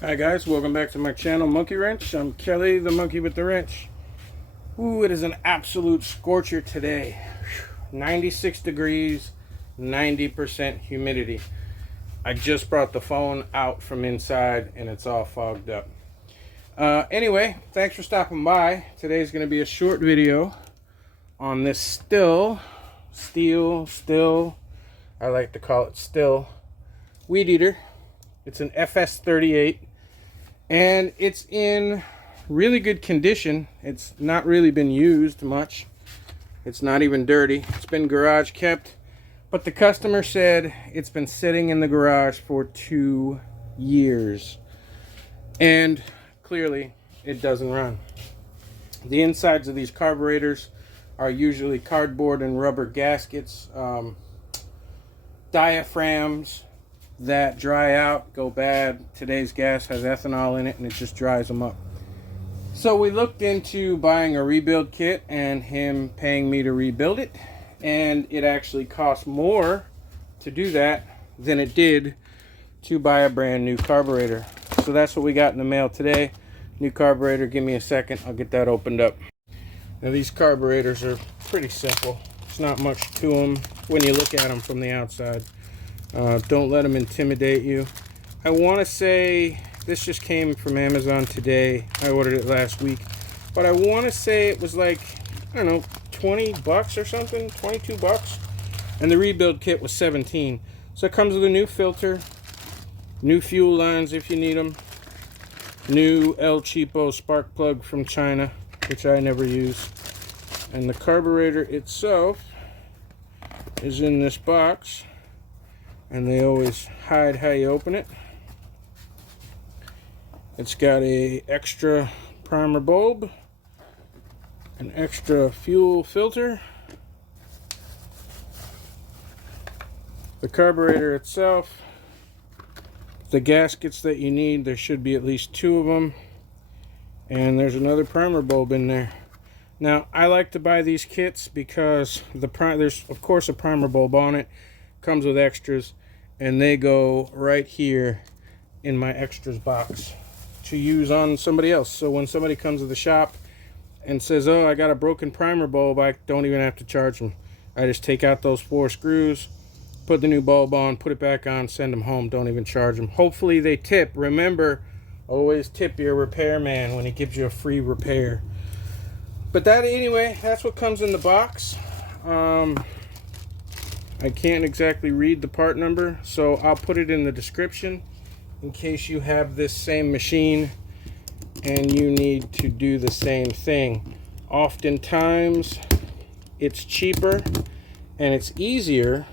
Hi guys, welcome back to my channel, Monkey Wrench. I'm Kelly, the monkey with the wrench. Ooh, it is an absolute scorcher today. 96 degrees, 90% humidity. I just brought the phone out from inside and it's all fogged up. Anyway, thanks for stopping by. Today's going to be a short video on this STIHL, I like to call it STIHL, weed eater. It's an FS38. And it's in really good condition. It's not really been used much. It's not even dirty. It's been garage kept. But the customer said it's been sitting in the garage for 2 years. And clearly it doesn't run. The insides of these carburetors are usually cardboard and rubber gaskets, diaphragms that dry out, go bad. Today's gas has ethanol in it and it just dries them up. So we looked into buying a rebuild kit and him paying me to rebuild it, and it actually cost more to do that than it did to buy a brand new carburetor. So that's what we got in the mail today. New carburetor. Give me a second, I'll get that opened up. Now these carburetors are pretty simple. There's not much to them when you look at them from the outside. Don't let them intimidate you. I want to say this just came from Amazon today. I ordered it last week, but I want to say it was like, I don't know, 20 bucks or something, 22 bucks, and the rebuild kit was 17. So it comes with a new filter, new fuel lines if you need them, new El Cheapo spark plug from China, which I never use, and the carburetor itself is in this box. And they always hide how you open it. It's got a extra primer bulb, an extra fuel filter, the carburetor itself, the gaskets that you need. There should be at least 2 of them, and there's another primer bulb in there. Now I like to buy these kits because there's of course a primer bulb on it, comes with extras, and they go right here in my extras box to use on somebody else. So when somebody comes to the shop and says, oh, I got a broken primer bulb, I don't even have to charge them. I just take out those 4 screws, put the new bulb on, put it back on, send them home. Don't even charge them. Hopefully they tip. Remember, always tip your repairman when he gives you a free repair. But anyway, that's what comes in the box. I can't exactly read the part number, so I'll put it in the description in case you have this same machine and you need to do the same thing. Oftentimes it's cheaper and it's easier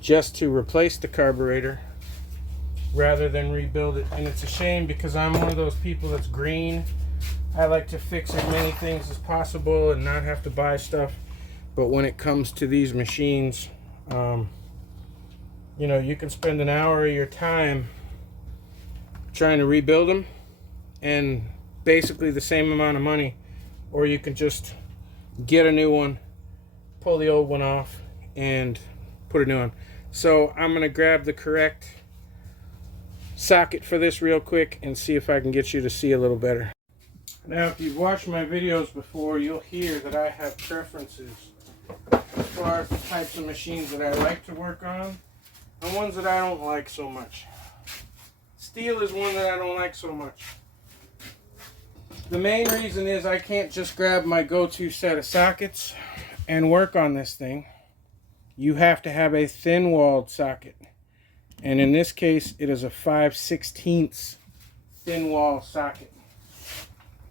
just to replace the carburetor rather than rebuild it. And it's a shame because I'm one of those people that's green. I like to fix as many things as possible and not have to buy stuff. But when it comes to these machines, you know, you can spend an hour of your time trying to rebuild them and basically the same amount of money, or you can just get a new one, pull the old one off, and put a new one. So I'm going to grab the correct socket for this real quick and see if I can get you to see a little better. Now, if you've watched my videos before, you'll hear that I have preferences as far as the types of machines that I like to work on and ones that I don't like so much. STIHL is one that I don't like so much. The main reason is I can't just grab my go-to set of sockets and work on this thing. You have to have a thin-walled socket. And in this case, it is a 5/16 thin wall socket.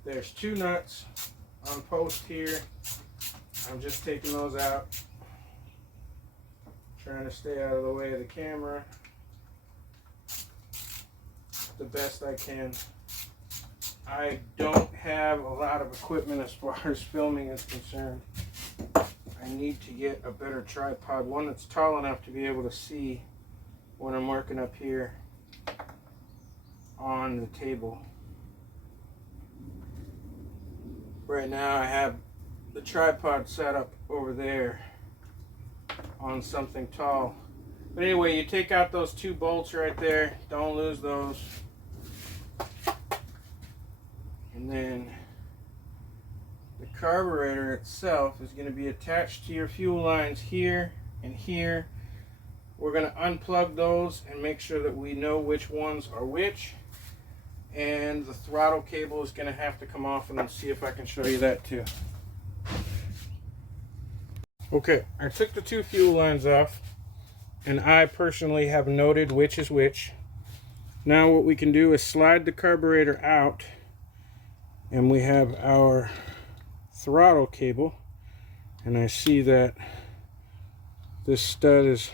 There's 2 nuts on post here. I'm just taking those out, trying to stay out of the way of the camera the best I can. I don't have a lot of equipment as far as filming is concerned. I need to get a better tripod, one that's tall enough to be able to see when I'm working up here on the table. Right now I have the tripod set up over there on something tall. But anyway, you take out those 2 bolts right there. Don't lose those. carburetor itself is going to be attached to your fuel lines here and here. We're going to unplug those and make sure that we know which ones are which. And the throttle cable is going to have to come off, and let's see if I can show you that too. Okay, I took the two fuel lines off, and I personally have noted which is which. Now what we can do is slide the carburetor out, and we have our throttle cable, and I see that this stud is,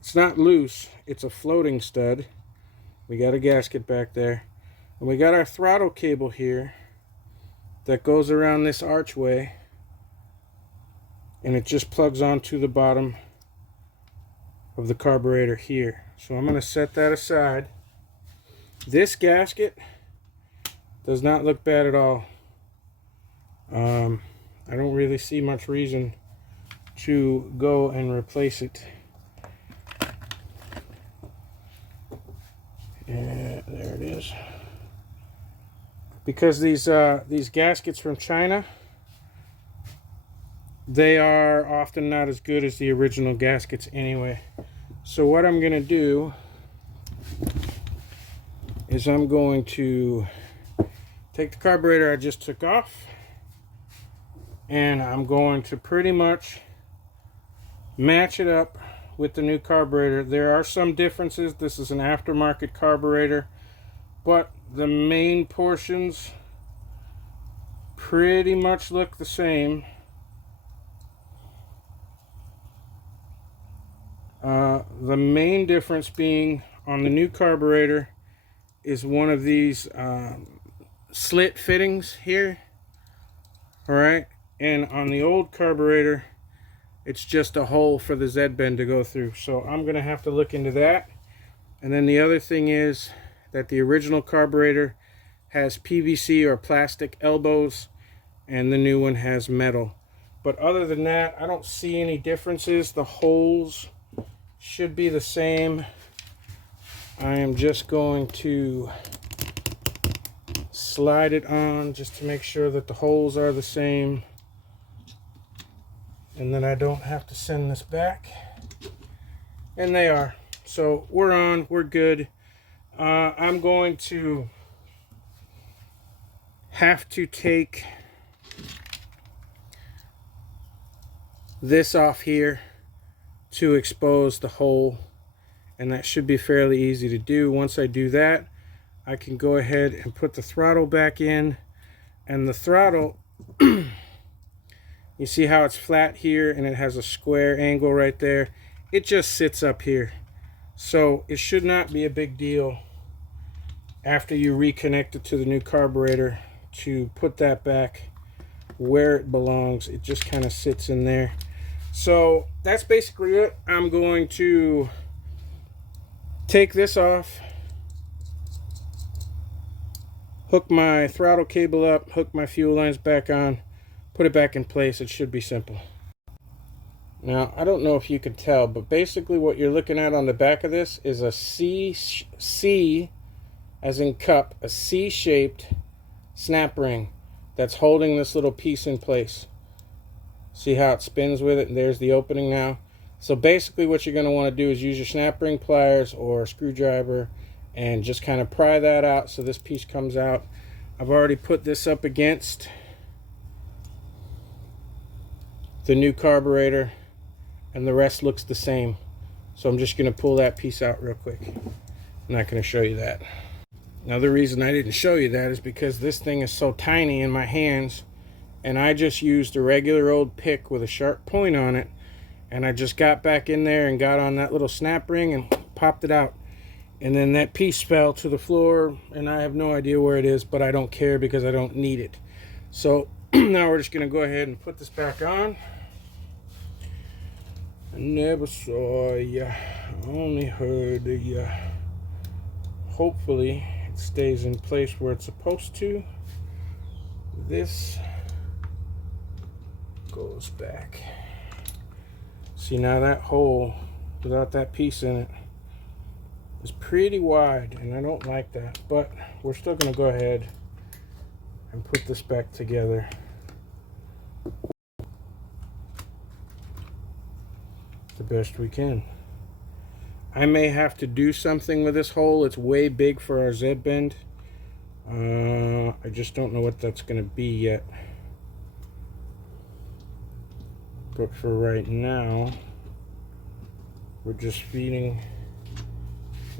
it's not loose, it's a floating stud. We got a gasket back there, and we got our throttle cable here that goes around this archway, and it just plugs onto the bottom of the carburetor here. So I'm going to set that aside. This gasket does not look bad at all. I don't really see much reason to go and replace it. Yeah, there it is. Because these gaskets from China, they are often not as good as the original gaskets anyway. So what I'm going to do is I'm going to take the carburetor I just took off, and I'm going to pretty much match it up with the new carburetor. There are some differences. This is an aftermarket carburetor, but the main portions pretty much look the same. The main difference being on the new carburetor is one of these slit fittings here. Alright, and on the old carburetor it's just a hole for the Z-bend to go through. So I'm going to have to look into that. And then the other thing is that the original carburetor has PVC or plastic elbows, and the new one has metal. But other than that, I don't see any differences. The holes should be the same. I am just going to slide it on just to make sure that the holes are the same, and then I don't have to send this back. And they are. So we're on, we're good. I'm going to have to take this off here to expose the hole, and that should be fairly easy to do. Once I do that, I can go ahead and put the throttle back in. And the throttle, you see how it's flat here and it has a square angle right there? It just sits up here. So it should not be a big deal after you reconnect it to the new carburetor to put that back where it belongs. It just kind of sits in there. So that's basically it. I'm going to take this off, hook my throttle cable up, hook my fuel lines back on, put it back in place. It should be simple. Now, I don't know if you can tell, but basically what you're looking at on the back of this is a C as in cup, a C-shaped snap ring that's holding this little piece in place. See how it spins with it, and there's the opening now. So basically what you're going to want to do is use your snap ring pliers or a screwdriver and just kind of pry that out so this piece comes out. I've already put this up against the new carburetor, and the rest looks the same. So I'm just going to pull that piece out real quick. I'm not going to show you that. Now the reason I didn't show you that is because this thing is so tiny in my hands, and I just used a regular old pick with a sharp point on it, and I just got back in there and got on that little snap ring and popped it out, and then that piece fell to the floor, and I have no idea where it is, but I don't care because I don't need it. So now we're just going to go ahead and put this back on. I never saw ya, only heard ya. Hopefully it stays in place where it's supposed to. This goes back. See, now that hole without that piece in it is pretty wide, and I don't like that, but we're still going to go ahead and put this back together. the best we can. I may have to do something with this hole. It's way big for our Z bend. I just don't know what that's going to be yet. But for right now, we're just feeding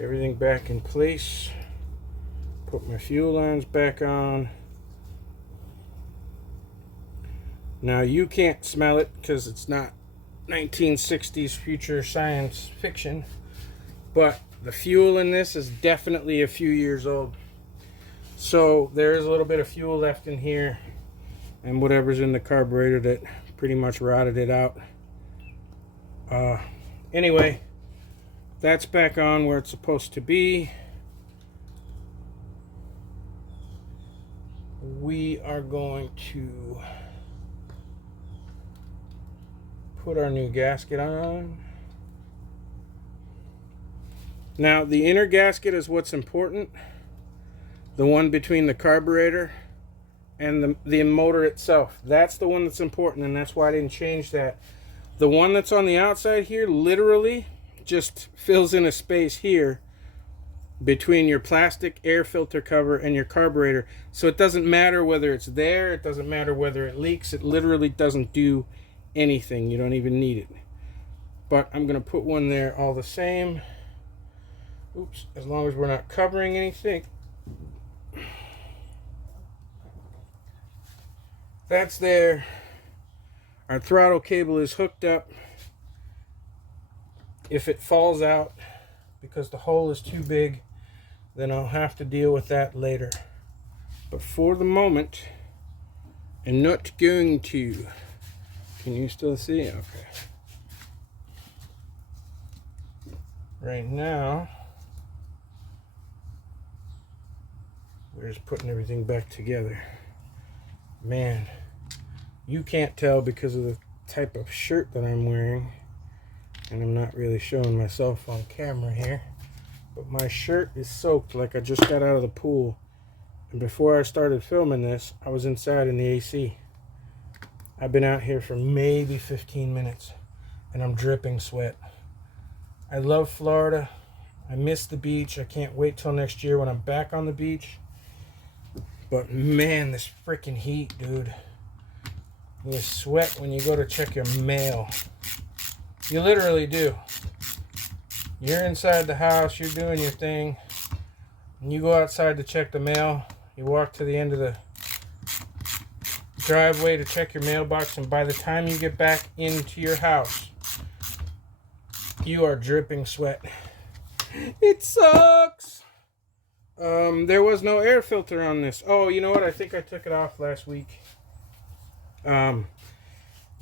everything back in place. Put my fuel lines back on. Now you can't smell it because it's not 1960s future science fiction, but the fuel in this is definitely a few years old. So there is a little bit of fuel left in here and whatever's in the carburetor that pretty much rotted it out. Anyway, that's back on where it's supposed to be. We are going to put our new gasket on. Now the inner gasket is what's important. The one between the carburetor and the motor itself. That's the one that's important, and that's why I didn't change that. The one that's on the outside here literally just fills in a space here between your plastic air filter cover and your carburetor. So it doesn't matter whether it's there, it doesn't matter whether it leaks, it literally doesn't do anything. You don't even need it. But I'm going to put one there all the same. Oops, as long as we're not covering anything. That's there. Our throttle cable is hooked up. If it falls out because the hole is too big, then I'll have to deal with that later. But for the moment, I'm not going to. Can you still see? Okay. Right now, we're just putting everything back together. Man, you can't tell because of the type of shirt that I'm wearing, and I'm not really showing myself on camera here, but my shirt is soaked like I just got out of the pool. And before I started filming this, I was inside in the AC. I've been out here for maybe 15 minutes and I'm dripping sweat. I love Florida. I miss the beach. I can't wait till next year when I'm back on the beach. But man, this freaking heat, dude. You sweat when you go to check your mail. You literally do. You're inside the house, you're doing your thing, and you go outside to check the mail. You walk to the end of the driveway to check your mailbox, and by the time you get back into your house, you are dripping sweat. It sucks. There was no air filter on this. Oh, you know what? I think I took it off last week.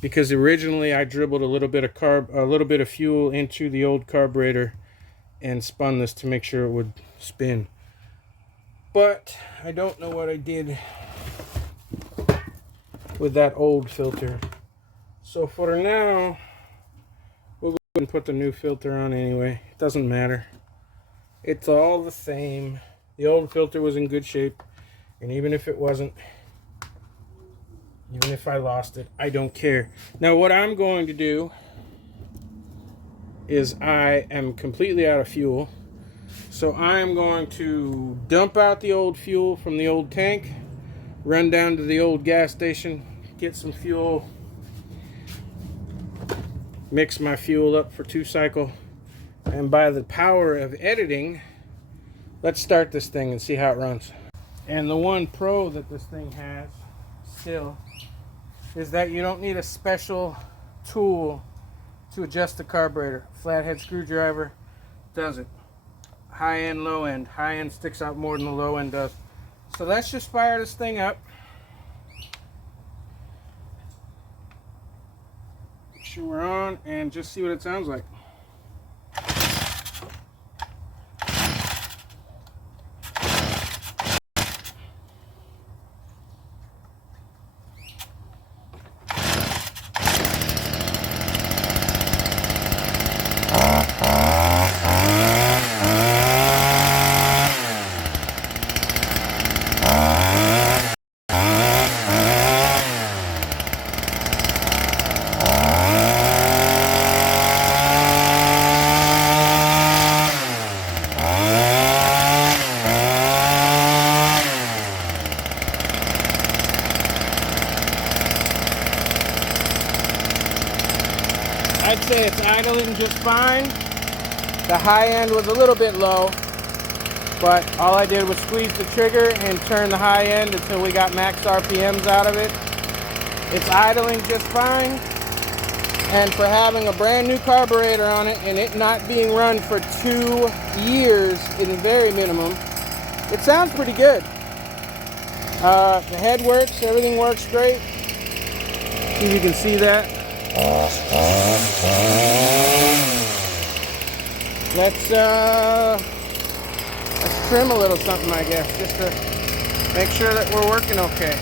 Because originally I dribbled a little bit of fuel into the old carburetor and spun this to make sure it would spin. But I don't know what I did with that old filter. So for now, we'll go ahead and put the new filter on anyway. It doesn't matter. It's all the same. The old filter was in good shape, and even if it wasn't, even if I lost it, I don't care. Now what I'm going to do is I am completely out of fuel. So I'm going to dump out the old fuel from the old tank, run down to the old gas station, get some fuel, mix my fuel up for 2-cycle, and by the power of editing, let's start this thing and see how it runs. And the one pro that this thing has still is that you don't need a special tool to adjust the carburetor. Flathead screwdriver does it. High end, low end. High end sticks out more than the low end does. So let's just fire this thing up. Make sure we're on and just see what it sounds like. idling just fine. The high end was a little bit low, but all I did was squeeze the trigger and turn the high end until we got max RPMs out of it. It's idling just fine. And for having a brand new carburetor on it and it not being run for 2 years in the very minimum, it sounds pretty good. The head works, everything works great. See if you can see that. Let's trim a little something, I guess, just to make sure that we're working okay.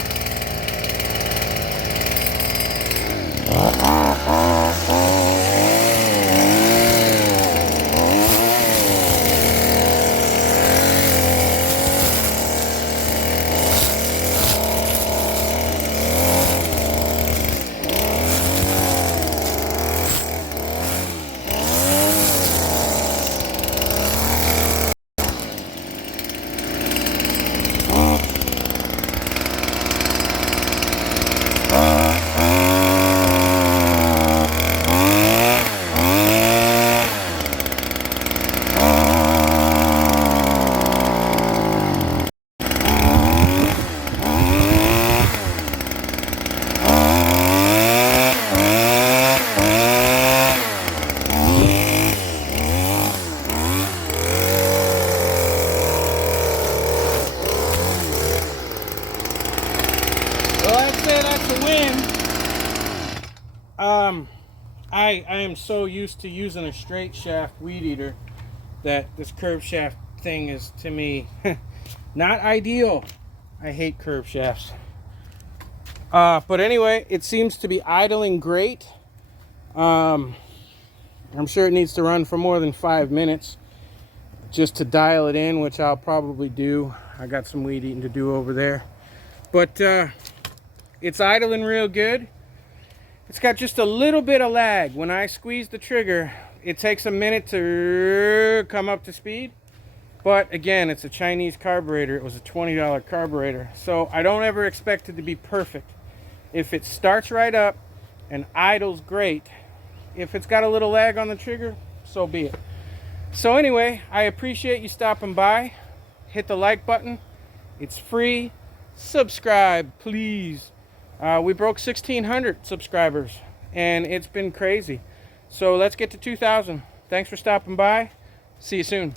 I am so used to using a straight shaft weed eater that this curved shaft thing is, to me, not ideal. I hate curved shafts. But anyway, it seems to be idling great. I'm sure it needs to run for more than 5 minutes just to dial it in, which I'll probably do. I got some weed eating to do over there. But it's idling real good. It's got just a little bit of lag. When I squeeze the trigger, it takes a minute to come up to speed. But again, it's a Chinese carburetor. It was a $20 carburetor. So I don't ever expect it to be perfect. If it starts right up and idles great, if it's got a little lag on the trigger, so be it. So anyway, I appreciate you stopping by. Hit the like button. It's free. Subscribe, please. We broke 1,600 subscribers, and it's been crazy. So let's get to 2,000. Thanks for stopping by. See you soon.